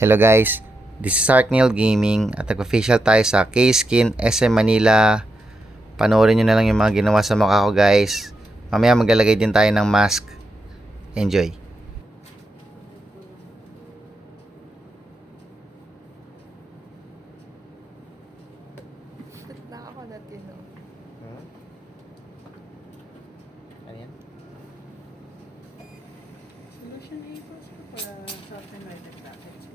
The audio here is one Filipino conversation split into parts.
Hello guys, this is Arkneil Gaming at nagpa-facial tayo sa K-Skin SM Manila. Panoorin nyo na lang yung mga ginawa sa mukha ko guys. Mamaya maglalagay din tayo ng mask. Enjoy! Ako na tino. Ano yan? Solution Aples ko para soft and white brackets.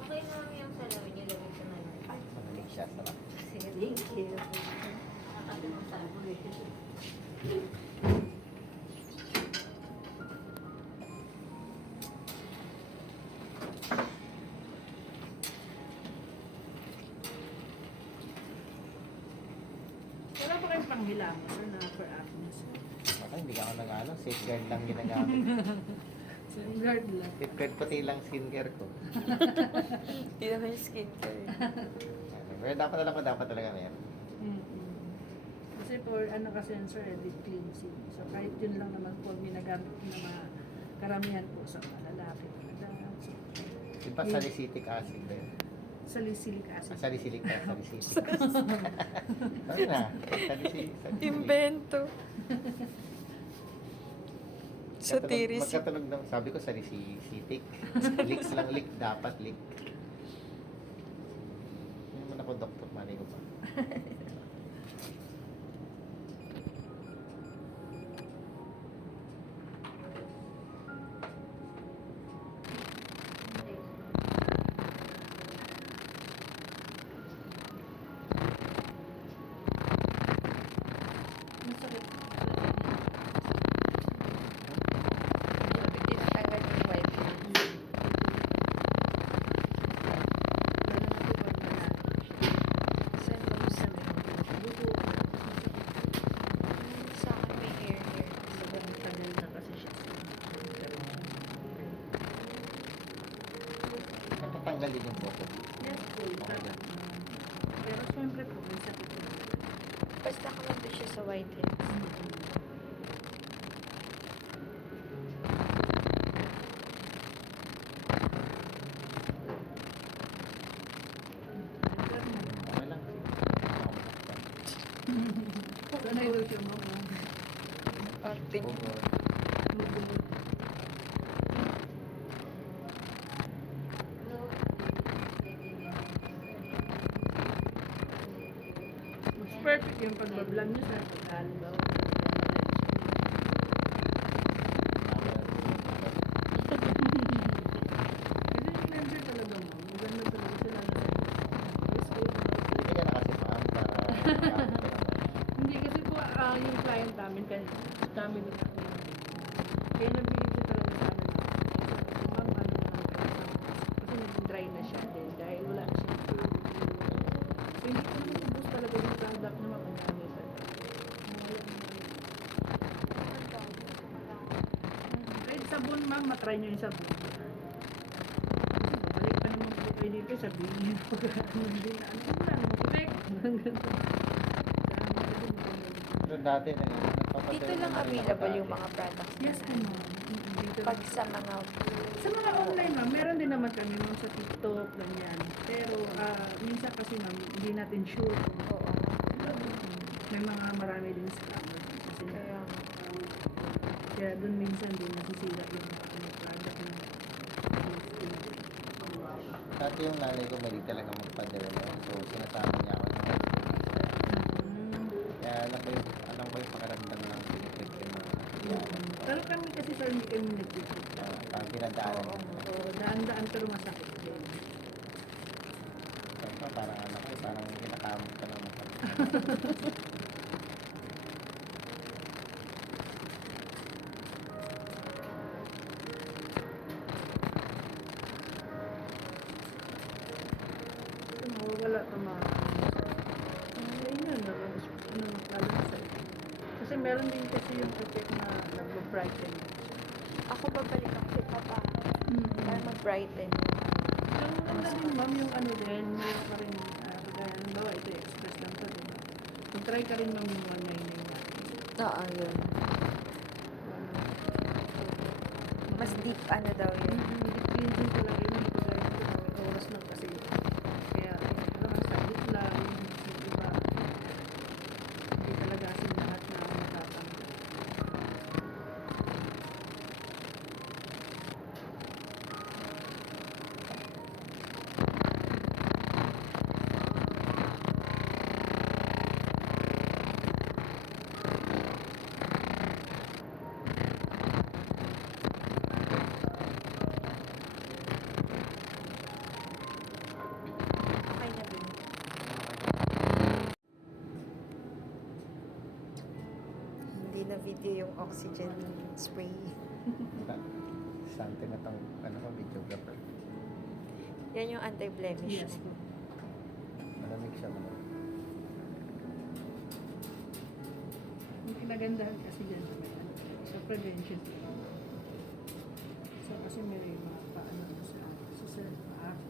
Okay na lang yung salamin niyo, lagay sa nalang. Manalig siya, sarap. Sige, thank you. Nakakalimutan sa ako eh. Wala pa kayong panghilamos na for acne. Baka hindi ka ako nag-ano, safeguard lang ginagamit. So, guard lang. Safeguard pati lang skincare ko. Hindi naman yung skincare. Pero dapat talaga na yan. Kasi for ano kasi yan sir, deep cleansing. So kahit yun lang naman po ginagamit ng mga karamihan po sa mga lalaki. So, Di ba salicylic acid ba yun? salicylic acid. Salicylic acid. Ano na? Salicylic. Invento. Satiris. Magkatunog ng, sabi ko salicylic. Leaks lang, leak. Dapat leak. Hindi naman ako doktor, mali ko pa. Masakit. Sabi din natanggal yung white. Saan mo yung sabi? Sa akin may hair. Sobrang tagal na kasi siya. Natatanggal din yung buhok ko. Yes po, pero syempre po, may sakit na. Basta ka lang siya sa white hair. Okay lang. Sanay daw siya mga Acting. mas perfect yung pagbablog niyo sa halimbawa. Kasi yung cleanser talaga mo, maganda talaga sila na Hindi ka na kasi ma'am para Hindi kasi po yung client namin kami din ako. Kaya nabigyan siya talaga sa amin. Ma'am, ano na kasi nag-dry na siya dahil wala na siya. So hindi ko naman ubus talaga yung product na mapagamit. Kahit sabon ma'am, matry nyo yung sabon. Balik pa naman po kayo dito, sabihin niyo po hindi na ano wala naman correct. So dati na Dito lang available yung mga products. Yes, po ma'am. Dito. Pag sa mga Sa mga online ma'am, meron din naman kami ma'am sa TikTok, ganyan. Pero minsan kasi ma'am, hindi natin sure kung oo. may mga marami din scam. Kasi Kaya kaya doon minsan din nasisira yung product na dati yung nanay ko mali talaga magpadala. So sinasama niya ako ng kaya alam ko yung pakaramdam ng pinipit yung mga yan. Pero kami kasi sir, hindi kami nag-TikTok. Parang pinadaanan ko. Oo, daan-daan pero masakit din. So, parang ano ko, parang kinakamot ka naman. Wala pa mga. Ayun yun, ano, meron din kasi yung project na nag-brighten. Ako babalik ako kay Papa. Para mag-brighten. Yung maganda din ma'am, yung ano din, mayroon ka rin, kagaya, halimbawa, ito express lang to, diba? Mag-try ka rin ma'am yung 199 natin. Oo, yun. Mas deep ano daw yun. Hindi cleansing ko lang yun, hindi ko gaya nito, may oras lang kasi. Kaya, alam mo, saglit lang, yung iba, hindi talaga asin lahat na matatanggal. Okay na din. Hindi na video yung oxygen spray. Something na tong, ano ko, videographer. Yan yung anti-blemish. Yes. Malamig siya, malamig. Yung kinagandahan kasi dyan sa may ano, sa prevention. So, kasi may mga paano sa self-act.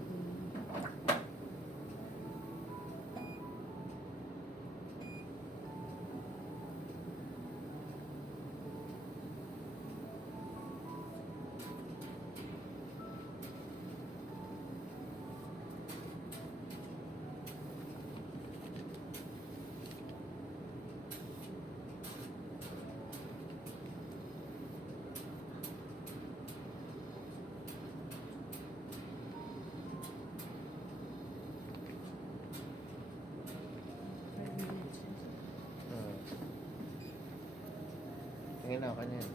Tingnan ako kanyan.